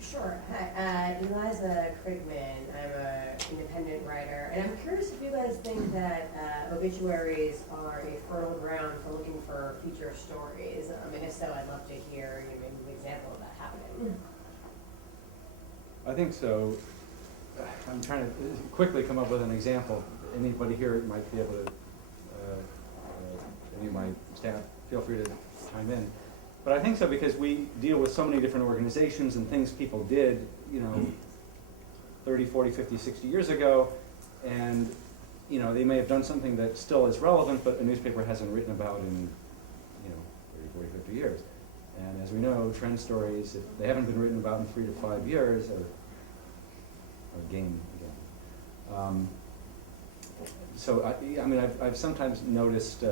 Sure. Hi, Eliza Krigman. I'm an independent writer, and I'm curious if you guys think that obituaries are a fertile ground for looking for feature stories. And if so, I'd love to hear maybe an example of that happening. I think so. I'm trying to quickly come up with an example. Anybody here might be able to, any of my staff, feel free to chime in. But I think so because we deal with so many different organizations and things people did, 30, 40, 50, 60 years ago, and they may have done something that still is relevant, but a newspaper hasn't written about in 30, 40, 50 years. And as we know, trend stories, if they haven't been written about in 3 to 5 years, are game again. So I've sometimes noticed.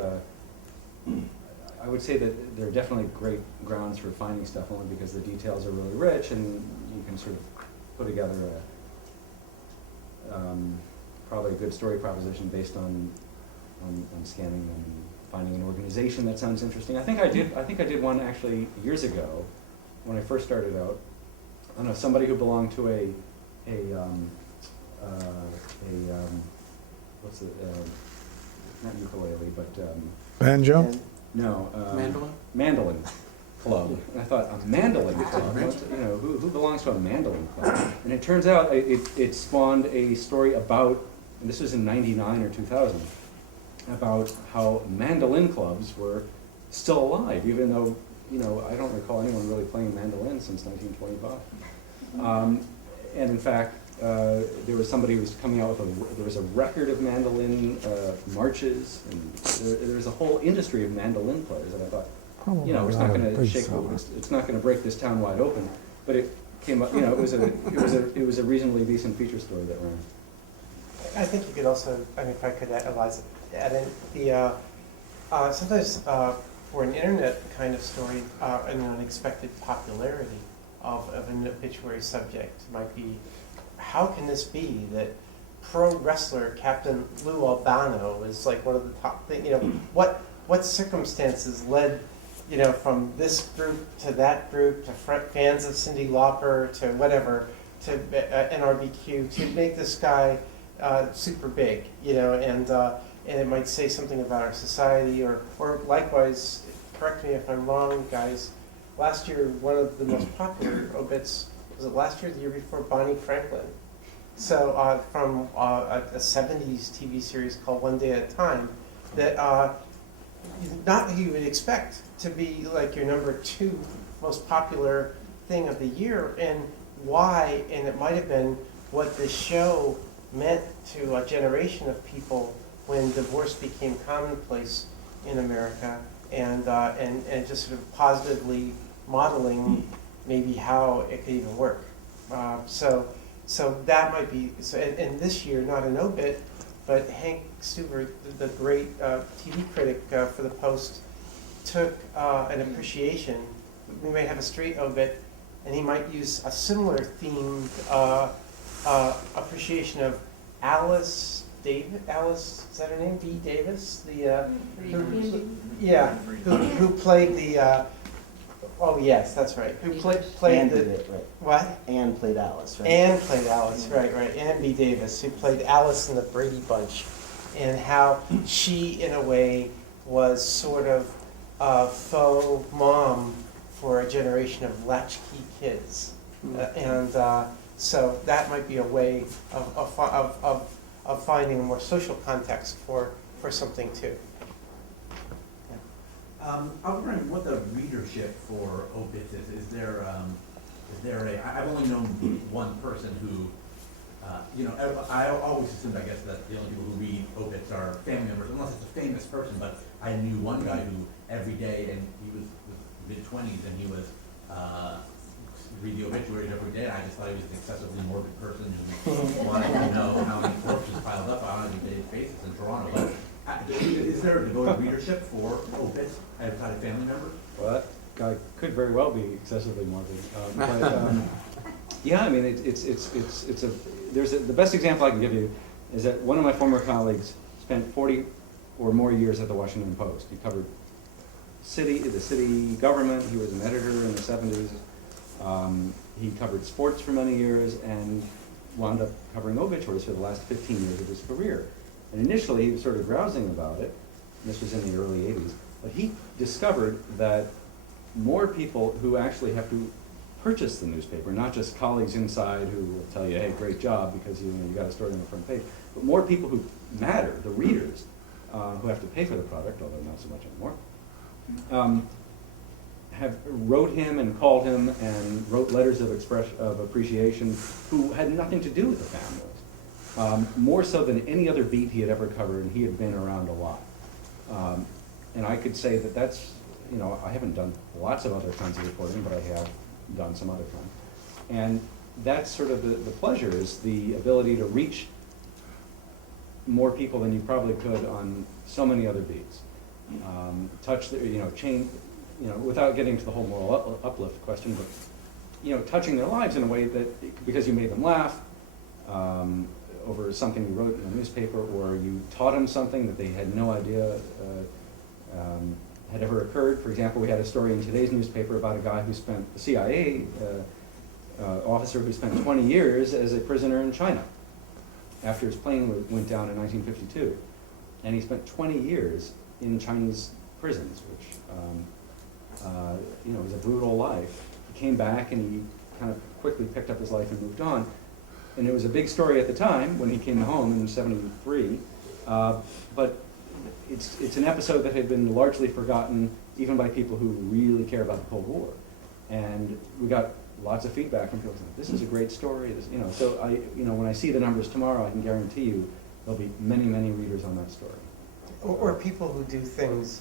I would say that there are definitely great grounds for finding stuff only because the details are really rich and you can sort of put together probably a good story proposition based on scanning and finding an organization that sounds interesting. I think I did one actually years ago when I first started out. I don't know, somebody who belonged to what's it, not ukulele, but banjo? No. Mandolin? Mandolin club. And I thought, a mandolin club? Who belongs to a mandolin club? And it turns out it spawned a story about, and this was in '99 or 2000, about how mandolin clubs were still alive, even though, I don't recall anyone really playing mandolin since 1925. And in fact, there was somebody who was coming out with there was a record of mandolin marches, and there was a whole industry of mandolin players. And I thought, it's not going to shake, it's not going to break this town wide open. But it came up, it was a reasonably decent feature story that ran. I think you could also, if I could, Eliza, add in the sometimes for an internet kind of story, an unexpected popularity of an obituary subject might be. How can this be that pro wrestler Captain Lou Albano is like one of the top things? What circumstances led, from this group to that group to fans of Cyndi Lauper to whatever to NRBQ to make this guy super big, and it might say something about our society, or likewise, correct me if I'm wrong, guys. Last year, one of the most popular obits. Was it last year or the year before? Bonnie Franklin. So from a 70s TV series called One Day at a Time, that not who you would expect to be like your #2 most popular thing of the year, and why, and it might have been what this show meant to a generation of people when divorce became commonplace in America, and just sort of positively modeling maybe how it could even work. So that might be, and this year, not an obit, but Hank Stuber, the great TV critic for the Post, took an appreciation. We may have a straight obit, and he might use a similar themed appreciation of Alice, is that her name? B. Davis? Who played the, oh yes, that's right. Who played Anne the, did it, right. What? Anne played Alice, right? Anne played Alice, right. Anne B. Davis, who played Alice in the Brady Bunch, and how she, in a way, was sort of a faux mom for a generation of latchkey kids. So that might be a way of finding a more social context for something too. I was wondering what the readership for obits is. Is there I've only known one person who, I always assumed, I guess, that the only people who read obits are family members, unless it's a famous person, but I knew one guy who every day, and he was mid-20s, and he was read the obituaries every day. I just thought he was an excessively morbid person who wanted to know how many corpses piled up on a daily basis in Toronto. But is there a devoted readership for obits outside of family members? Well, that guy could very well be excessively morbid. Yeah, I mean, the best example I can give you is that one of my former colleagues spent 40 or more years at the Washington Post. He covered the city government. He was an editor in the 70s. He covered sports for many years and wound up covering obituaries for the last 15 years of his career. And initially, he was sort of grousing about it. This was in the early 80s. But he discovered that more people who actually have to purchase the newspaper, not just colleagues inside who will tell you, hey, great job, because you got a story on the front page, but more people who matter, the readers, who have to pay for the product, although not so much anymore, have wrote him and called him and wrote letters of appreciation who had nothing to do with the families. More so than any other beat he had ever covered, and he had been around a lot. And I could say that that's, I haven't done lots of other kinds of reporting, but I have done some other kinds. And that's sort of the pleasure, is the ability to reach more people than you probably could on so many other beats. Touch the, change, without getting to the whole moral uplift question, but, touching their lives in a way that, because you made them laugh, over something you wrote in a newspaper, or you taught them something that they had no idea had ever occurred. For example, we had a story in today's newspaper about a guy who spent, a CIA officer who spent 20 years as a prisoner in China after his plane went down in 1952. And he spent 20 years in Chinese prisons, which was a brutal life. He came back and he kind of quickly picked up his life and moved on. And it was a big story at the time when he came home in '73, but it's an episode that had been largely forgotten even by people who really care about the Cold War. And we got lots of feedback from people saying, this is a great story. So when I see the numbers tomorrow, I can guarantee you there'll be many, many readers on that story. Or people who do things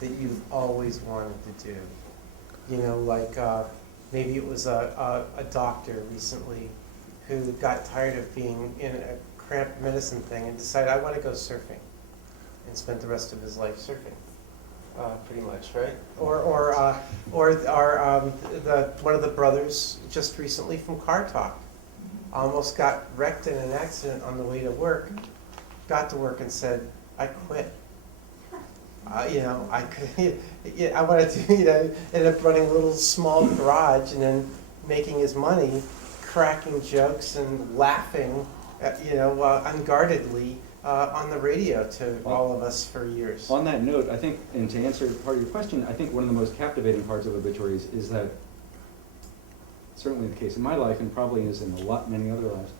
that you've always wanted to do. Like maybe it was a doctor recently who got tired of being in a cramped medicine thing and decided, I want to go surfing, and spent the rest of his life surfing, pretty much, right? Or one of the brothers just recently from Car Talk almost got wrecked in an accident on the way to work, got to work and said, I quit. I wanted to, ended up running a little small garage and then making his money, cracking jokes and laughing, unguardedly on the radio to all of us for years. On that note, I think, and to answer part of your question, I think one of the most captivating parts of obituaries is that, certainly the case in my life, and probably is in many other lives,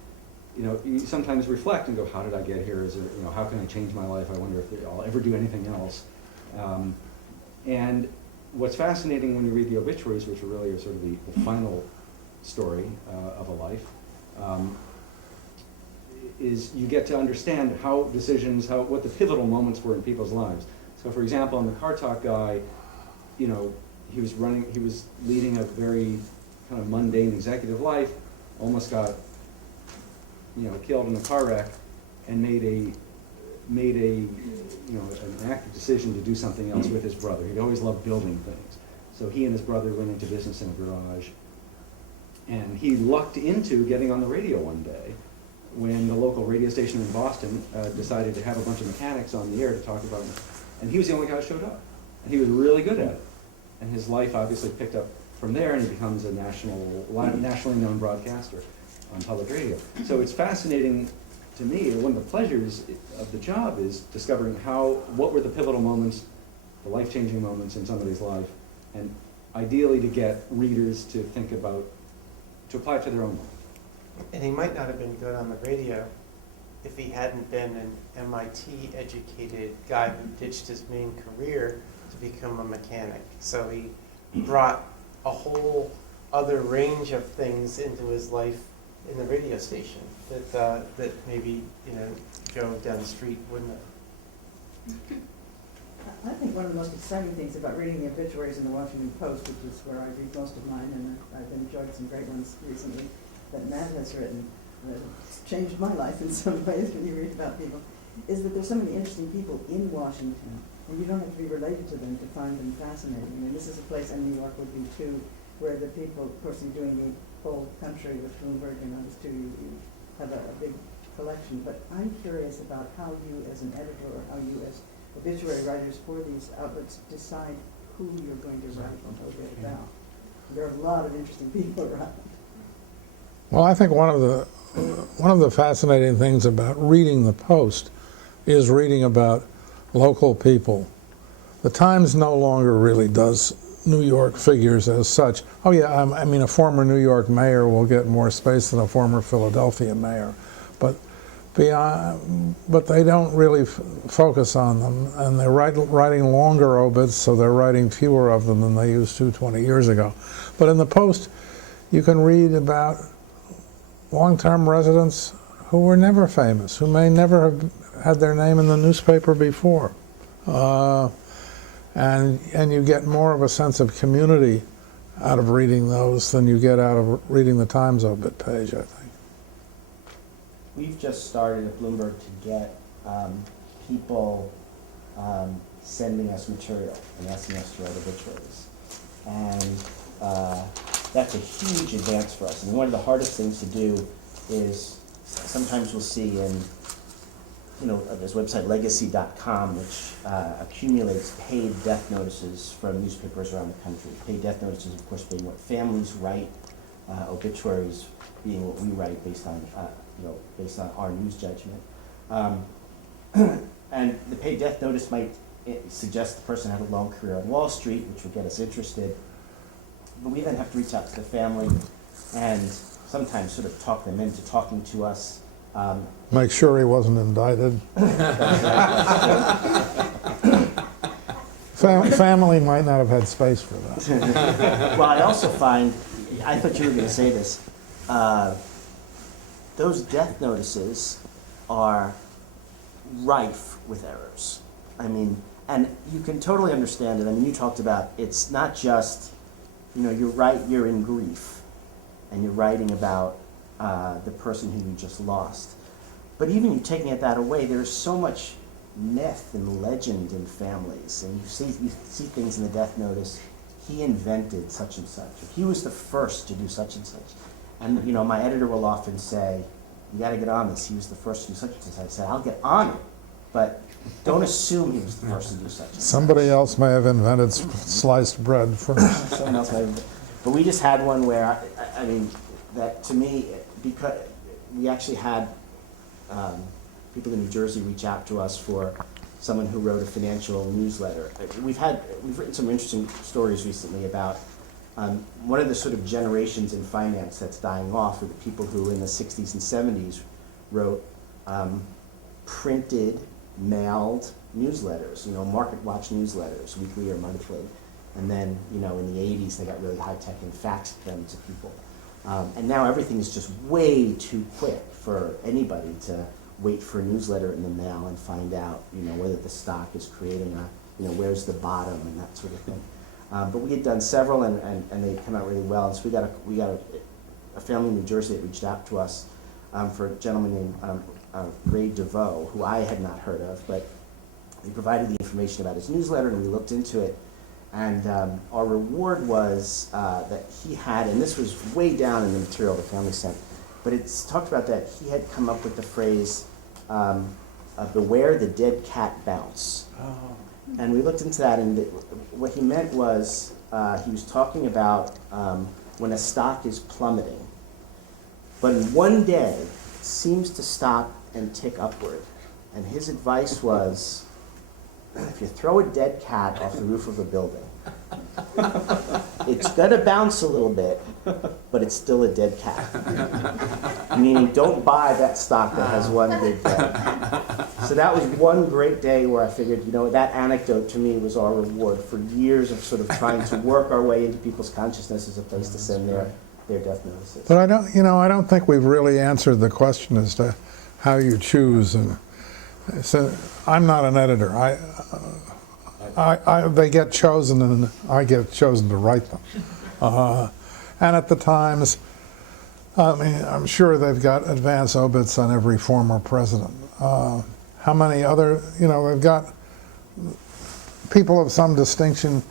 you sometimes reflect and go, how did I get here? Is there, how can I change my life? I wonder if I'll ever do anything else. And what's fascinating when you read the obituaries, which really are sort of the final story of a life, is you get to understand how decisions, what the pivotal moments were in people's lives. So for example, on the Car Talk guy, he was leading a very kind of mundane executive life, almost got, killed in a car wreck, and made an active decision to do something else with his brother. He'd always loved building things. So he and his brother went into business in a garage. And he lucked into getting on the radio one day when the local radio station in Boston decided to have a bunch of mechanics on the air to talk about it. And he was the only guy who showed up. And he was really good at it. And his life obviously picked up from there, and he becomes a nationally known broadcaster on public radio. So it's fascinating to me. One of the pleasures of the job is discovering what were the pivotal moments, the life-changing moments in somebody's life, and ideally to get readers to think about, to apply it to their own life. And he might not have been good on the radio if he hadn't been an MIT-educated guy who ditched his main career to become a mechanic. So he brought a whole other range of things into his life in the radio station that maybe Joe down the street wouldn't have. I think one of the most exciting things about reading the obituaries in the Washington Post, which is where I read most of mine, and I've enjoyed some great ones recently that Matt has written, that have changed my life in some ways when you read about people, is that there's so many interesting people in Washington, and you don't have to be related to them to find them fascinating. I mean, this is a place, and New York would be too, where the people, of course, you're doing the whole country with Bloomberg and others too, you have a big collection. But I'm curious about how you as an editor, or how you as obituary writers for these outlets decide who you're going to write an obit about. There are a lot of interesting people around. Well, I think one of the fascinating things about reading the Post is reading about local people. The Times no longer really does New York figures as such. Oh yeah, I mean, a former New York mayor will get more space than a former Philadelphia mayor, but they don't really focus on them, and they're writing longer obits, so they're writing fewer of them than they used to 20 years ago. But in the Post, you can read about long-term residents who were never famous, who may never have had their name in the newspaper before. And you get more of a sense of community out of reading those than you get out of reading the Times obit page, I think. We've just started at Bloomberg to get people sending us material and asking us to write obituaries. And that's a huge advance for us. And one of the hardest things to do is sometimes we'll see in, this website legacy.com, which accumulates paid death notices from newspapers around the country. Paid death notices, of course, being what families write, obituaries being what we write based on our news judgment. And the paid death notice might suggest the person had a long career on Wall Street, which would get us interested. But we then have to reach out to the family and sometimes sort of talk them into talking to us. Make sure he wasn't indicted. Family might not have had space for that. Well, I also find, I thought you were going to say this, those death notices are rife with errors. I mean, and you can totally understand it. I mean, you talked about it's not just, you're in grief and you're writing about the person who you just lost. But even you taking that away, there's so much myth and legend in families, and you see things in the death notice. He invented such and such. Or he was the first to do such and such. And my editor will often say, "You got to get on this. He was the first to do such and such." I said, "I'll get on it, but don't assume he was the first to do such and such." Somebody else may have invented sliced bread first. Someone else might have. But we just had one where I mean, that to me, because we actually had people in New Jersey reach out to us for someone who wrote a financial newsletter. We've written some interesting stories recently about one of the sort of generations in finance that's dying off are the people who in the 60s and 70s wrote printed, mailed newsletters, Market Watch newsletters, weekly or monthly. And then, in the 80s, they got really high-tech and faxed them to people. And now everything is just way too quick for anybody to wait for a newsletter in the mail and find out, whether the stock is creating where's the bottom and that sort of thing. But we had done several and they come out really well. And so we got a family in New Jersey that reached out to us for a gentleman named Ray DeVoe, who I had not heard of, but he provided the information about his newsletter and we looked into it. And our reward was that he had, and this was way down in the material the family sent, but it's talked about that he had come up with the phrase, beware the dead cat bounce. Oh. And we looked into that, and what he meant was he was talking about when a stock is plummeting, but in one day it seems to stop and tick upward. And his advice was, if you throw a dead cat off the roof of a building, it's going to bounce a little bit, but it's still a dead cat. Meaning, don't buy that stock that has one big day. So that was one great day where I figured, that anecdote to me was our reward for years of sort of trying to work our way into people's consciousness as a place to send their death notices. But I don't think we've really answered the question as to how you choose. And so I'm not an editor. They get chosen, and I get chosen to write them. And at the Times, I'm sure they've got advance obits on every former president. How many other, they've got people of some distinction.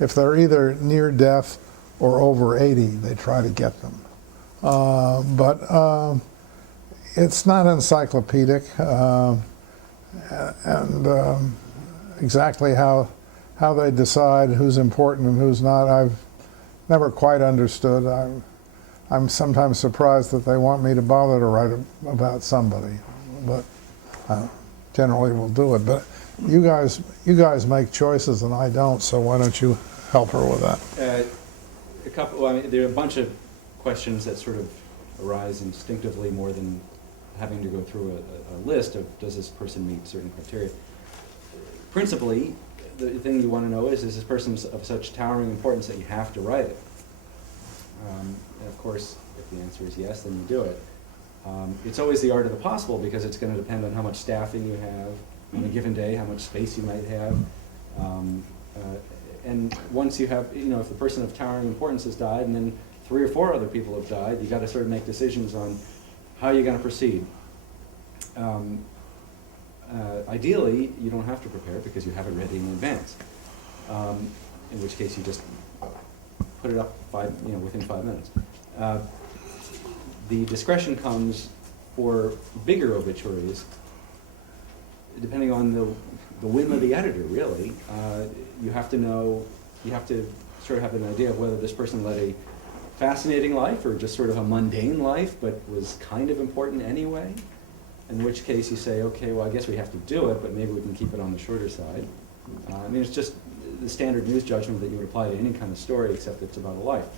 If they're either near death or over 80, they try to get them. But it's not encyclopedic. And exactly how they decide who's important and who's not, never quite understood. I'm sometimes surprised that they want me to bother to write about somebody, but generally will do it. But you guys make choices and I don't, so why don't you help her with that? A couple. Well, I mean, there are a bunch of questions that sort of arise instinctively more than having to go through a list of does this person meet certain criteria. Principally, the thing you want to know is this person of such towering importance that you have to write it? And of course, if the answer is yes, then you do it. It's always the art of the possible because it's going to depend on how much staffing you have on a given day, how much space you might have. And once you have, if the person of towering importance has died and then 3 or 4 other people have died, you got to sort of make decisions on how you're going to proceed. Ideally, you don't have to prepare because you have it ready in advance. In which case, you just put it up within 5 minutes. The discretion comes for bigger obituaries, depending on the whim of the editor. Really, you have to sort of have an idea of whether this person led a fascinating life or just sort of a mundane life, but was kind of important anyway. In which case you say, okay, well, I guess we have to do it, but maybe we can keep it on the shorter side. I mean, it's just the standard news judgment that you would apply to any kind of story, except it's about a life.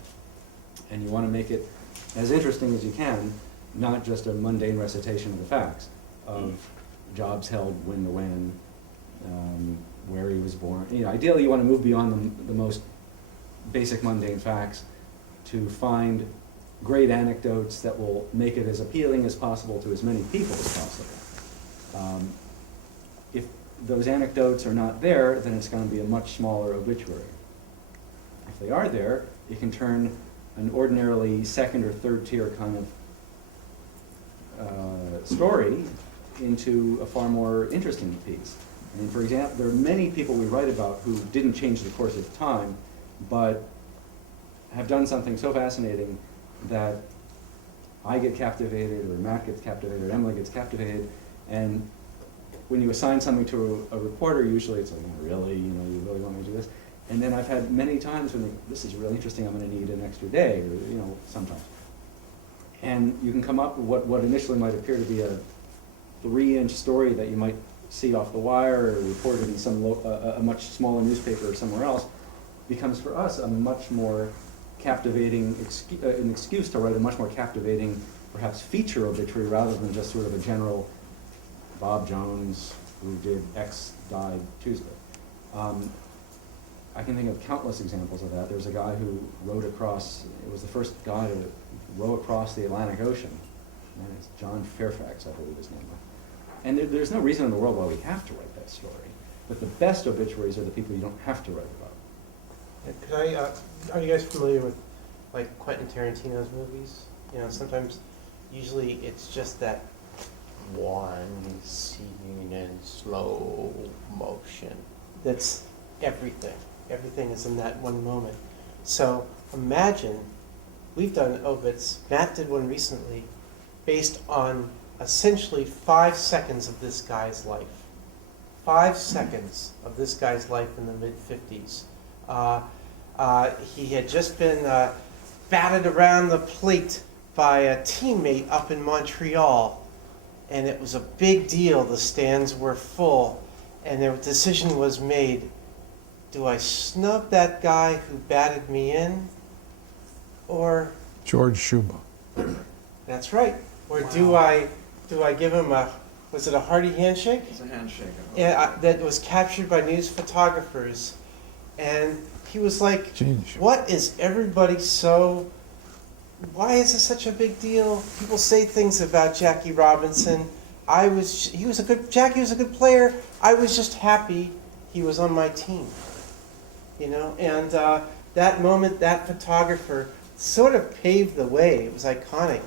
And you want to make it as interesting as you can, not just a mundane recitation of the facts of jobs held, when to when, where he was born. Ideally, you want to move beyond the most basic mundane facts to find great anecdotes that will make it as appealing as possible to as many people as possible. If those anecdotes are not there, then it's going to be a much smaller obituary. If they are there, it can turn an ordinarily second or third tier kind of story into a far more interesting piece. I mean, for example, there are many people we write about who didn't change the course of time, but have done something so fascinating that I get captivated, or Matt gets captivated, or Emily gets captivated, and when you assign something to a reporter, usually it's like, really, you really want me to do this? And then I've had many times when this is really interesting, I'm going to need an extra day, or sometimes. And you can come up with what initially might appear to be a 3-inch story that you might see off the wire or reported in some a much smaller newspaper or somewhere else, becomes for us a much more captivating an excuse to write a much more captivating, perhaps feature obituary rather than just sort of a general Bob Jones who did X died Tuesday. I can think of countless examples of that. There's a guy who rowed across, it was the first guy to row across the Atlantic Ocean. And it's John Fairfax, I believe his name was. And there's no reason in the world why we have to write that story. But the best obituaries are the people you don't have to write about. Are you guys familiar with like Quentin Tarantino's movies? Sometimes, usually it's just that one scene in slow motion. That's everything. Everything is in that one moment. So imagine, we've done obits, Matt did one recently, based on essentially 5 seconds of this guy's life. 5 seconds of this guy's life in the mid-50s. He had just been batted around the plate by a teammate up in Montreal, and it was a big deal. The stands were full, and the decision was made, do I snub that guy who batted me in, or... George Shuba. That's right. Or do I give him was it a hearty handshake? It's a handshake. Yeah, that was captured by news photographers. And he was like, Genius. what is everybody so, why is this such a big deal? People say things about Jackie Robinson. Jackie was a good player. I was just happy he was on my team. And that moment, that photographer sort of paved the way. It was iconic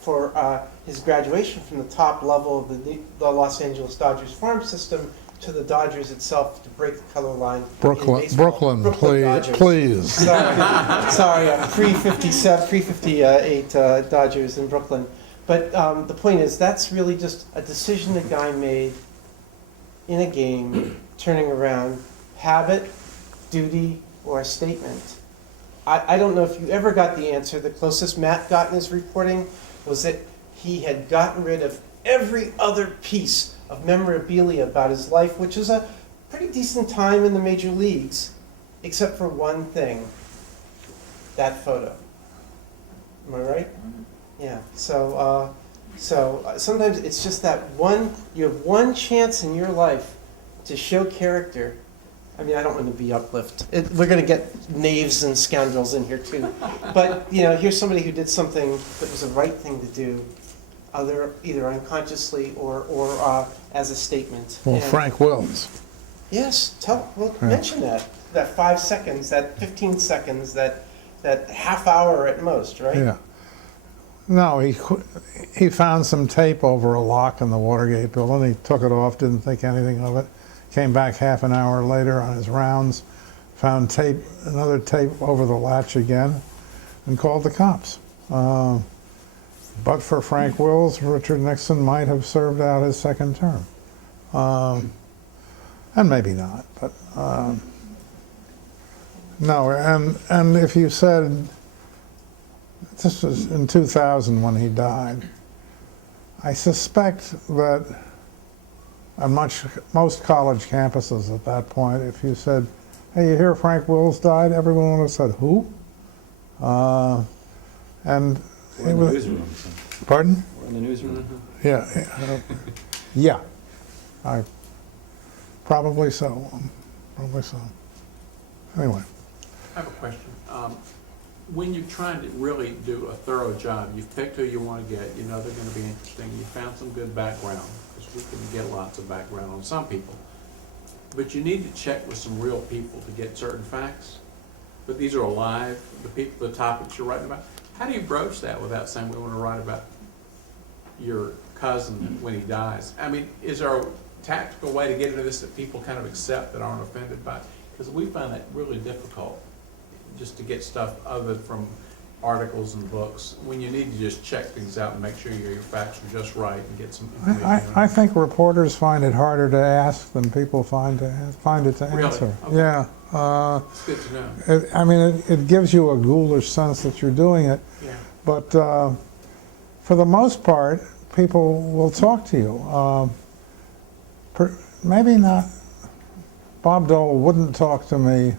for his graduation from the top level of the Los Angeles Dodgers farm system to the Dodgers itself to break the color line. Brooklyn, Dodgers. please. Sorry, 358 Dodgers in Brooklyn. But the point is, that's really just a decision the guy made in a game, turning around habit, duty, or a statement. I don't know if you ever got the answer. The closest Matt got in his reporting was that he had gotten rid of every other piece of memorabilia about his life, which is a pretty decent time in the major leagues, except for one thing, that photo. Am I right? Yeah, so sometimes it's just that you have one chance in your life to show character. I mean, I don't want to be uplift. We're going to get knaves and scoundrels in here too. But, here's somebody who did something that was the right thing to do, either unconsciously or as a statement. Well, And- Frank Wills. Yes, Yeah. mention that 5 seconds, that 15 seconds, that half hour at most, right? Yeah. No, he found some tape over a lock in the Watergate building. He took it off, didn't think anything of it. Came back half an hour later on his rounds, found another tape over the latch again, and called the cops. But for Frank Wills, Richard Nixon might have served out his second term. And maybe not, but no. And if you said, this was in 2000 when he died, I suspect that on most college campuses at that point, if you said, hey, you hear Frank Wills died, everyone would have said, who? And We're in the newsroom. So. Pardon? We're in the newsroom. Yeah. Yeah. Probably so. Probably so. Anyway. I have a question. When you're trying to really do a thorough job, you've picked who you want to get, you know they're going to be interesting, you found some good background, because we can get lots of background on some people. But you need to check with some real people to get certain facts. But these are alive, the topics you're writing about. How do you broach that without saying we want to write about your cousin when he dies? I mean, is there a tactical way to get into this that people kind of accept that aren't offended by? Because we find that really difficult, just to get stuff other from articles and books, when you need to just check things out and make sure your facts are just right and get some information. I think reporters find it harder to ask than people find it to Really? answer. Okay. Yeah. It's good to know. It gives you a ghoulish sense that you're doing it, Yeah. but for the most part, people will talk to you. Maybe not. Bob Dole wouldn't talk to me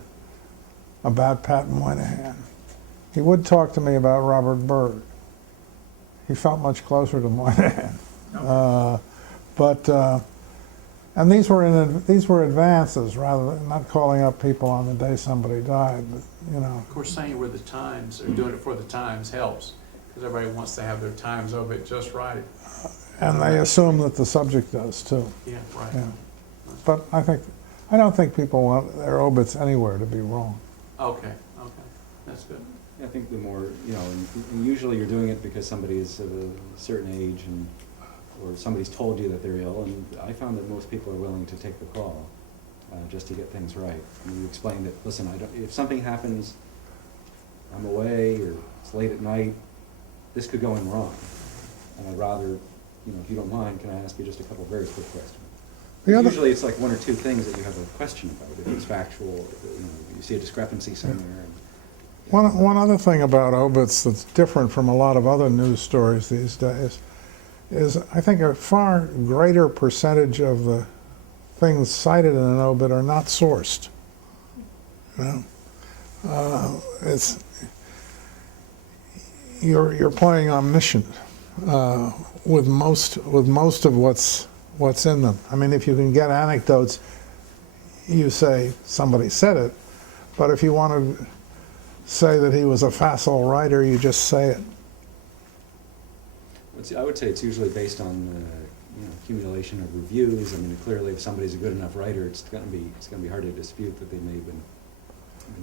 about Pat Moynihan. He would talk to me about Robert Byrd. He felt much closer to Moynihan. And these were advances rather than not calling up people on the day somebody died. But, Of course, saying we're the Times or doing it for the Times helps, because everybody wants to have their Times obit just right. and they assume that the subject does too. Yeah, right. Yeah. But I don't think people want their obits anywhere to be wrong. Okay, that's good. I think the more, and usually you're doing it because somebody is of a certain age or somebody's told you that they're ill, and I found that most people are willing to take the call just to get things right. And you explain that, listen, if something happens, I'm away or it's late at night, this could go in wrong. And I'd rather, if you don't mind, can I ask you just a couple of very quick questions? Usually it's like one or two things that you have a question about. If it's factual, you see a discrepancy somewhere. One other thing about obits that's different from a lot of other news stories these days is I think a far greater percentage of the things cited in an obit are not sourced. You're playing omniscient with most of what's in them. I mean, if you can get anecdotes, you say somebody said it, but if you want to say that he was a facile writer, you just say it. I would say it's usually based on accumulation of reviews. I mean, clearly, if somebody's a good enough writer, it's going to be hard to dispute that they may have been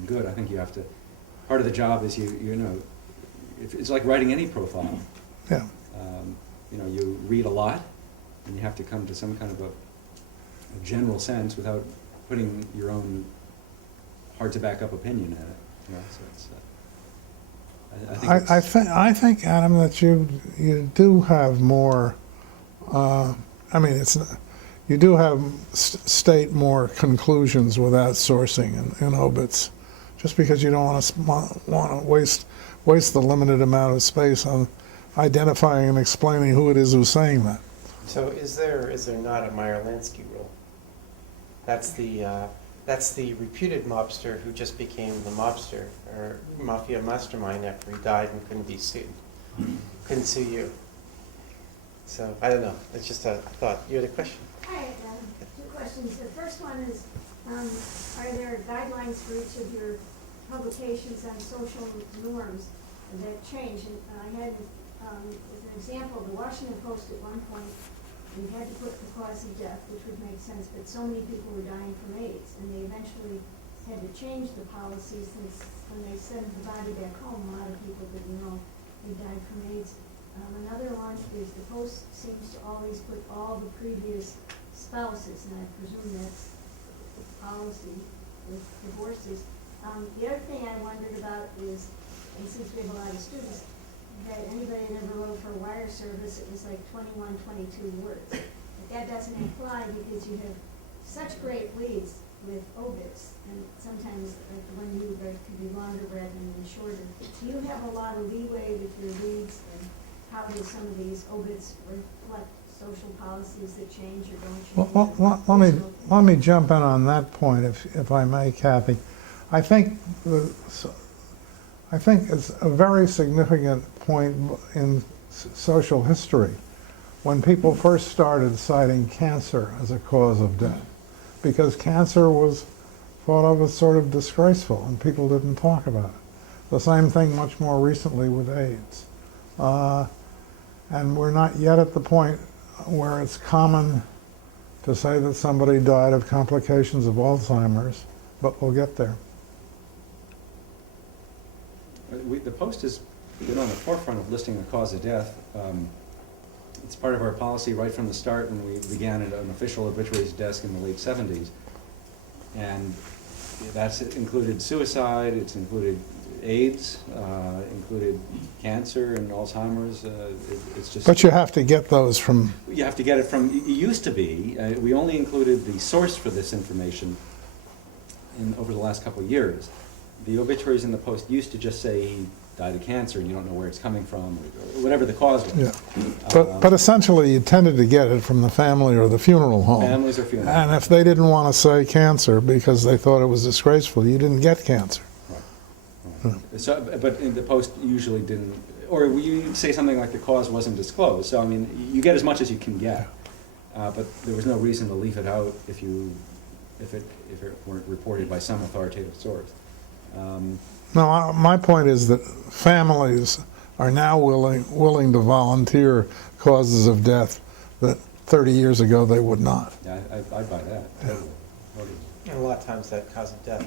good. I think you have to. Part of the job is it's like writing any profile. Yeah. You read a lot, and you have to come to some kind of a general sense without putting your own hard to back up opinion at it. I think, Adam, that you do have more. You do have state more conclusions without sourcing in obits, just because you don't want to waste the limited amount of space on identifying and explaining who it is who's saying that. So is there not a Meyer-Lansky rule? That's the reputed mobster who just became the mobster or mafia mastermind after he died and couldn't be sued. Couldn't sue you. So I don't know. It's just a thought. You had a question? Hi, two questions. The first one is, are there guidelines for each of your publications on social norms that change? And I had, as an example, the Washington Post at one point, we had to put the cause of death, which would make sense, but so many people were dying from AIDS, and they eventually had to change the policy since when they sent the body back home, a lot of people didn't know they died from AIDS. Another one is the Post seems to always put all the previous spouses, and I presume that's the policy with divorces. The other thing I wondered about is, and since we have a lot of students, that anybody that ever wrote for wire service, it was like 21, 22 words. But that doesn't apply because you have such great leads with obits, and sometimes like the one you read could be longer read and then shorter. Do you have a lot of leeway with your leads, and how do some of these obits reflect social policies that change or don't change? Let me jump in on that point, if I may, Kathy. I think it's a very significant point in social history when people first started citing cancer as a cause of death, because cancer was thought of as sort of disgraceful and people didn't talk about it. The same thing much more recently with AIDS. And we're not yet at the point where it's common to say that somebody died of complications of Alzheimer's, but we'll get there. The Post has been on the forefront of listing the cause of death. It's part of our policy right from the start when we began at an official obituaries desk in the late 70s. And that's included suicide, it's included AIDS, included cancer and Alzheimer's. It's just. But you have to get those from. You have to get it from. It used to be. We only included the source for this information over the last couple of years. The obituaries in the Post used to just say he died of cancer, and you don't know where it's coming from, or whatever the cause was. Yeah. But essentially, you tended to get it from the family or the funeral home. Families or funerals. And if they didn't want to say cancer because they thought it was disgraceful, you didn't get cancer. Right. So, but in the Post usually didn't, or you say something like the cause wasn't disclosed. So I mean, you get as much as you can get, but there was no reason to leave it out if it weren't reported by some authoritative source. No, my point is that families are now willing to volunteer causes of death that 30 years ago they would not. Yeah, I'd buy that. Yeah. And a lot of times that cause of death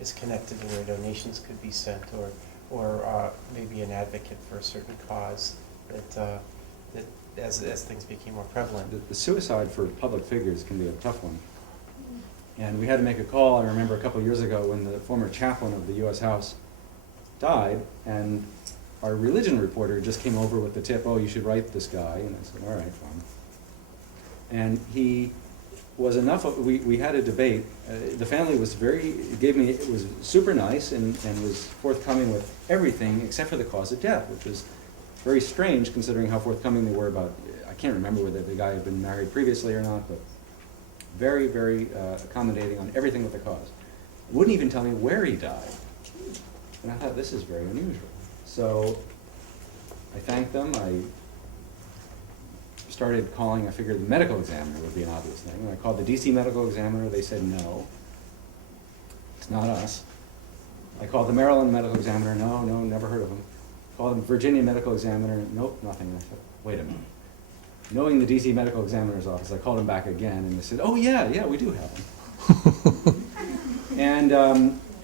is connected to where donations could be sent, or maybe an advocate for a certain cause that as things became more prevalent. The suicide for public figures can be a tough one. And we had to make a call, I remember a couple of years ago when the former chaplain of the U.S. House died, and our religion reporter just came over with the tip, oh, you should write this guy, and I said, all right, fine. And he was enough of, we had a debate, the family was it was super nice and was forthcoming with everything except for the cause of death, which was very strange considering how forthcoming they were about, I can't remember whether the guy had been married previously or not, but very, very accommodating on everything with the cause. Wouldn't even tell me where he died. And I thought, this is very unusual. So I thanked them. I started calling, I figured the medical examiner would be an obvious thing. And I called the DC medical examiner. They said, no, it's not us. I called the Maryland medical examiner. No, never heard of him. Called the Virginia medical examiner. Nope, nothing. I said, wait a minute. Knowing the DC medical examiner's office, I called him back again, and they said, oh, yeah, we do have him. And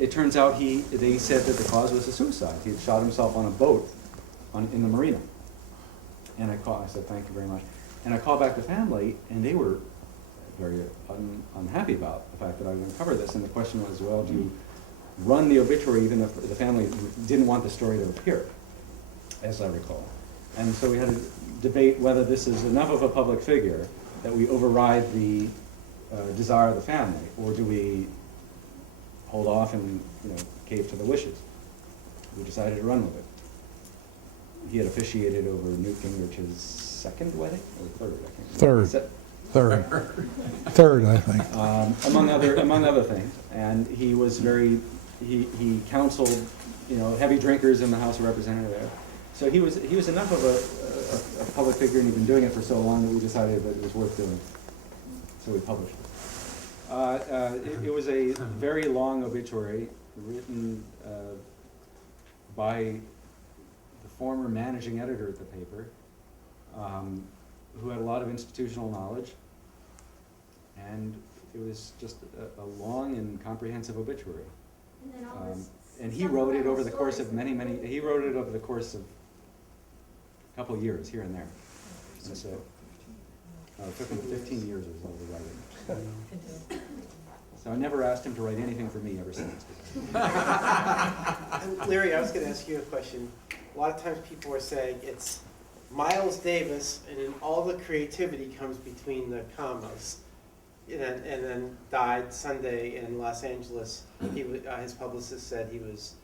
it turns out they said that the cause was a suicide. He had shot himself on a boat in the marina. And I said, thank you very much. And I called back the family, and they were very unhappy about the fact that I would cover this. And the question was, well, do you run the obituary even if the family didn't want the story to appear, as I recall. And so we had to debate whether this is enough of a public figure that we override the desire of the family, or do we hold off and, cave to the wishes. We decided to run with it. He had officiated over Newt Gingrich's second wedding, or third, I can't remember. Third, I think. Among other things. And he was he counseled, heavy drinkers in the House of Representatives there. So he was enough of a public figure, and he'd been doing it for so long that we decided that it was worth doing. So we published it. It was a very long obituary written by the former managing editor at the paper, who had a lot of institutional knowledge, and it was just a long and comprehensive obituary. And then all this And he wrote it over the course of supplemental he wrote it over the course of a couple of years, here and there. And so, it took him 15 years or so to write it. So I never asked him to write anything for me ever since. Larry, I was gonna ask you a question. A lot of times people are saying it's Miles Davis, and then all the creativity comes between the commas. And then died Sunday in Los Angeles. He his publicist said he was,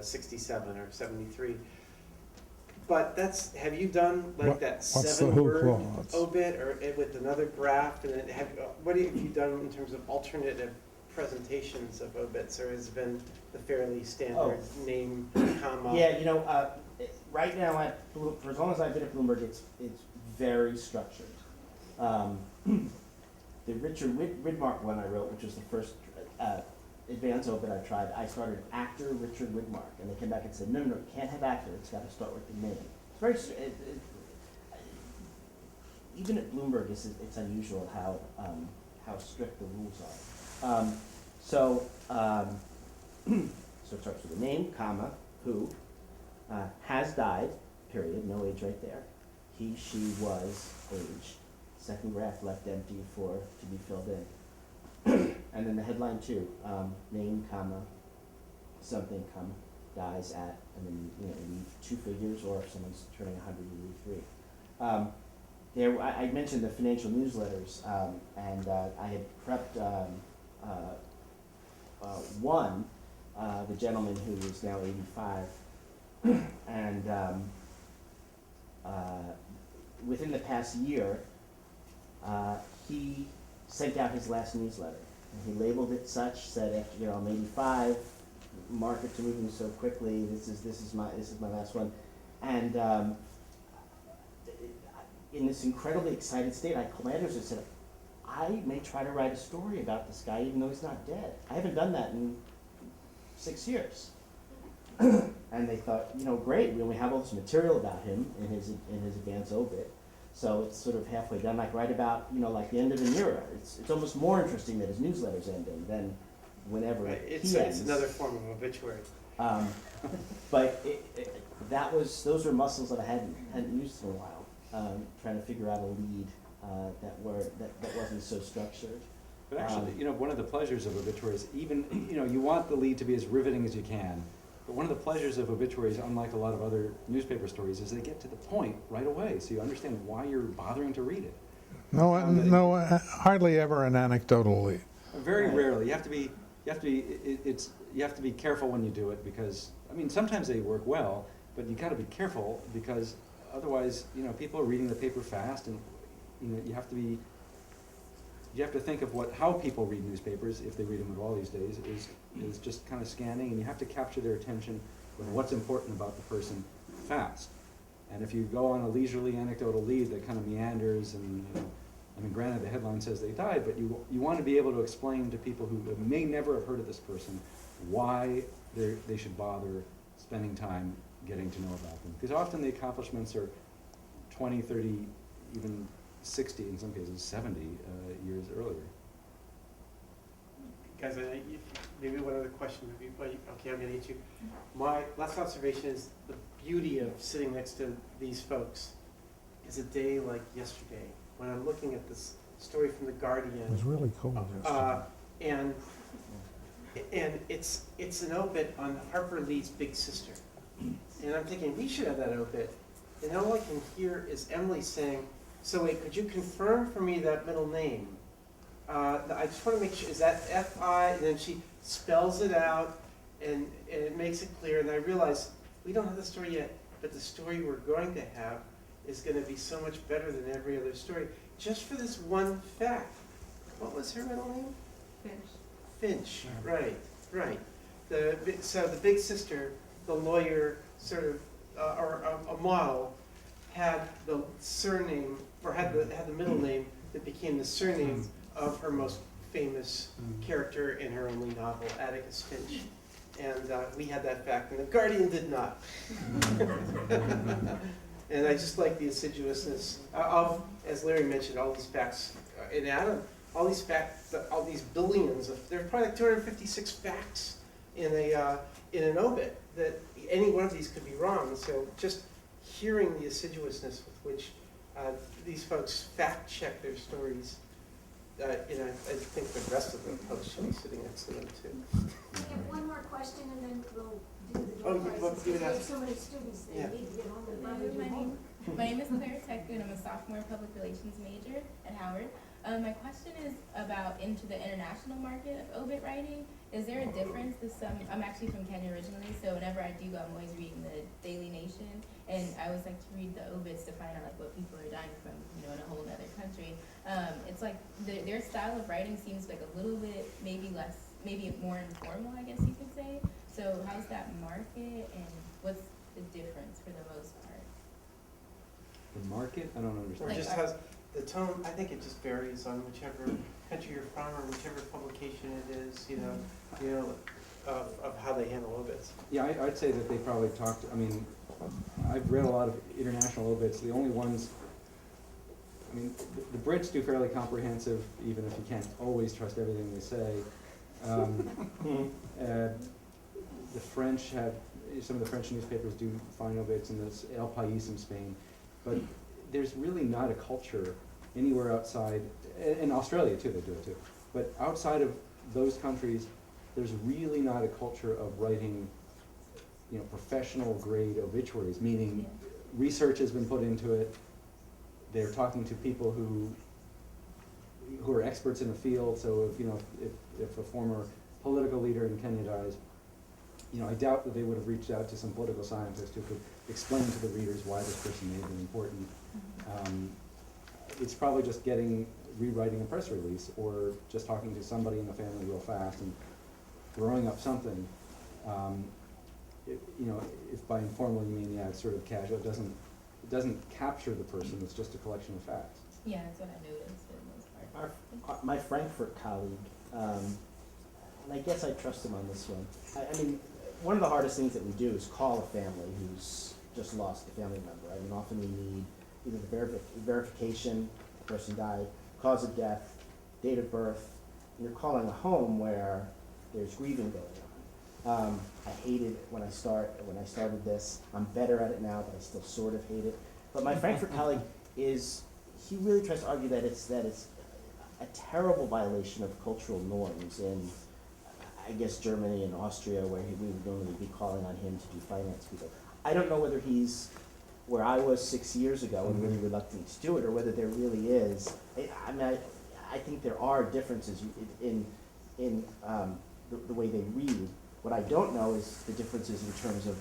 67 or 73. But have you done like that what's the Who 7-word clause? obit or with another graft? And then what have you done in terms of alternative presentations of obits, or has it been the fairly standard name, comma? Yeah, right now for as long as I've been at Bloomberg, it's very structured. The Richard Widmark one I wrote, which was the first advance obit I tried, I started actor Richard Widmark, and they came back and said, no, you can't have actor, it's got to start with the name. It's very, even at Bloomberg, it's unusual how strict the rules are. So it starts with the name, comma, who, has died, period, no age right there. He, she, was, age. Second graph left empty to be filled in. And then the headline too, name, comma, something, comma, dies at, and then you leave two figures, or if someone's turning 100, you leave 3. I mentioned the financial newsletters, and I had prepped one, the gentleman who is now 85, and within the past year, he sent out his last newsletter. And he labeled it such, said, after I'm 85, markets are moving so quickly. This is my last one. And in this incredibly excited state, I called my editors and said, I may try to write a story about this guy even though he's not dead. I haven't done that in 6 years. And they thought, great, we have all this material about him in his advance obit. So it's sort of halfway done, like right about, like the end of an era. It's almost more interesting that his newsletter's ending than whenever he ends. It's another form of obituary. But those were muscles that I hadn't used in a while, trying to figure out a lead that wasn't so structured. But actually, one of the pleasures of obituaries, even, you want the lead to be as riveting as you can, but one of the pleasures of obituaries, unlike a lot of other newspaper stories, is they get to the point right away, so you understand why you're bothering to read it. No, hardly ever an anecdotal lead. Very rarely. You have to be careful when you do it, because, sometimes they work well, but you gotta be careful, because otherwise, people are reading the paper fast, and, you have to think of how people read newspapers, if they read them at all these days, is just kind of scanning, and you have to capture their attention with what's important about the person fast. And if you go on a leisurely anecdotal lead that kind of meanders, and granted the headline says they died, but you want to be able to explain to people who may never have heard of this person why they should bother spending time getting to know about them. Because often the accomplishments are 20, 30, even 60, in some cases 70 years earlier. Guys, maybe one other question. Okay, I'm going to get you. My last observation is the beauty of sitting next to these folks is a day like yesterday, when I'm looking at this story from The Guardian. It was really cold yesterday. And it's an obit on Harper Lee's big sister. And I'm thinking, we should have that obit. And all I can hear is Emily saying, so wait, could you confirm for me that middle name? I just want to make sure, is that F-I, and then she spells it out, and it makes it clear, and I realize we don't have the story yet, but the story we're going to have is going to be so much better than every other story, just for this one fact. What was her middle name? Finch, right. So the big sister, the lawyer, sort of, or a model, had the surname, or had the middle name that became the surname of her most famous character in her only novel, Atticus Finch. And we had that fact, and The Guardian did not. And I just like the assiduousness of, as Larry mentioned, all these facts in Adam, all these facts, all these billions of, there are probably like 256 facts in an obit, that any one of these could be wrong. So just hearing the assiduousness with which these folks fact check their stories, I think the rest of the post should be sitting next to them too. We have one more question and then we'll do the Oh, door you want prizes. to do We that? have so many students, they Yeah. need to get home and Hello, probably do my homework. my name is Claire Teku and I'm a sophomore public relations major at Howard. My question is about into the international market of obit writing. Is there a difference? I'm actually from Kenya originally, so whenever I do go, I'm always reading the Daily Nation, and I always like to read the obits to find out like what people are dying from, in a whole other country. It's like their style of writing seems like a little bit maybe more informal, I guess you could say. So how's that market, and what's the difference for the most part? The market? I don't Or understand. just has the tone, I think it just varies on whichever country you're from or whichever publication it is, of how they handle obits. Yeah, I'd say that they probably talked, I've read a lot of international obits. The only ones, the Brits do fairly comprehensive, even if you can't always trust everything they say. The French have, some of the French newspapers do fine obits, and there's El País in Spain. But there's really not a culture anywhere outside, in Australia too, they do it too. But outside of those countries, there's really not a culture of writing, professional grade obituaries, meaning research has been put into it. They're talking to people who are experts in the field. So if a former political leader in Kenya dies, I doubt that they would have reached out to some political scientist who could explain to the readers why this person may have been important. It's probably just rewriting a press release, or just talking to somebody in the family real fast and throwing up something. If by informal you mean, it's sort of casual, it doesn't capture the person, it's just a collection of facts. Yeah, that's what I noticed for the most part. My Frankfurt colleague, and I guess I trust him on this one. One of the hardest things that we do is call a family who's just lost a family member. Often we need either the verification, the person died, cause of death, date of birth, and you're calling a home where there's grieving going on. I hated it when I started this. I'm better at it now, but I still sort of hate it. But my Frankfurt colleague he really tries to argue that it's a terrible violation of cultural norms in, I guess, Germany and Austria, where we would normally be calling on him to do finance people. I don't know whether he's where I was 6 years ago and really reluctant to do it, or whether there really is. I think there are differences in the way they read. What I don't know is the differences in terms of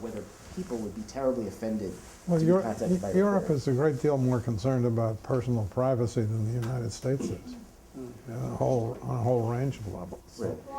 whether people would be terribly offended Well, to be contacted by Europe the is a great deal more concerned about personal privacy than the United States is, on a whole range of levels. Right. Well,